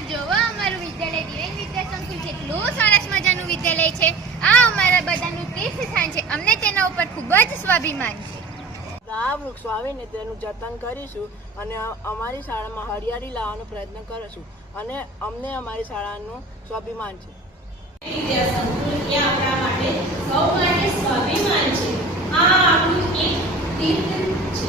આ જોવો અમારું વિદ્યાલય દિવ્યાંગ વિદ્યા સંકુલ કેટલું સરસ મજાનું વિદ્યાલય છે। આ અમારા બધાનું તીર્થ સ્થાન છે। અમને તેના ઉપર ખૂબ જ સ્વાભિમાન છે। આ વૃક્ષો આવીને તેનું જતન કરીશું અને અમારી શાળામાં હરિયાળી લાવવાનો પ્રયત્ન કરીશું અને અમને અમારી શાળાનું સ્વાભિમાન છે। વિદ્યા સંકુલ એ આપણા માટે સૌ માટે સ્વાભિમાન છે। આ આપણું એક તીર્થ છે।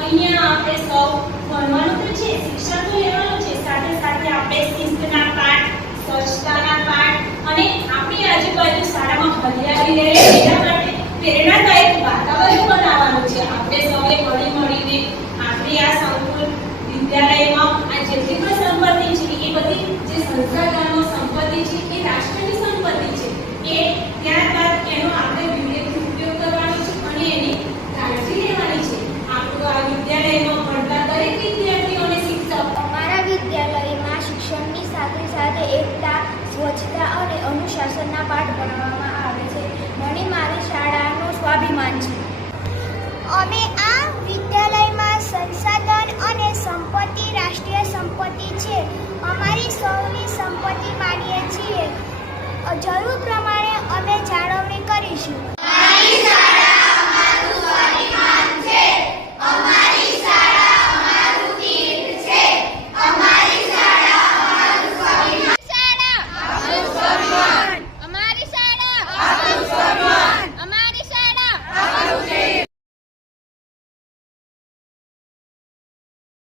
અહીંયા આપણે સૌ ભણવાનું તો છે, શિક્ષણ તો લેવાનું છે, સાથે સાથે આપણે શિસ્તના પાઠ, સ્વચ્છતાના પાઠ અને આપણી આજુબાજુ શાળામાં હરિયાળી રહે તેના માટે પ્રેરણાદાયક વાતાવરણ બનાવવાનું છે। આપણે સૌએ મળીને આપણી આ સંકુલ વિદ્યાલયમાં આ જેટલી પણ સંપત્તિ છે એ બધી જે સંસાધનો સંપત્તિ છે એ રાષ્ટ્રની સંપત્તિ છે। એ ત્યારબાદ એનો આપણે વિવેકથી ઉપયોગ કરવાનો છે અને એની કાળજી લેવાની છે। આપણું આ વિદ્યાલયમાં ભણતા દરેક વિદ્યાર્થીઓને શિક્ષક અમારા વિદ્યાલયમાં શિક્ષણની સાથે સાથે એકતા, સ્વચ્છતા અને અનુશાસનના પાઠ ભણવામાં આવે છે। મને મારી શાળાનું સ્વાભિમાન છે। અમે આ વિદ્યાલયમાં સંસાધન અને સંપત્તિ રાષ્ટ્રીય સંપત્તિ છે। અમારી સૌની સંપત્તિ માનીએ છીએ। જરૂર પ્રમાણે અમે જાળવણી કરીશું।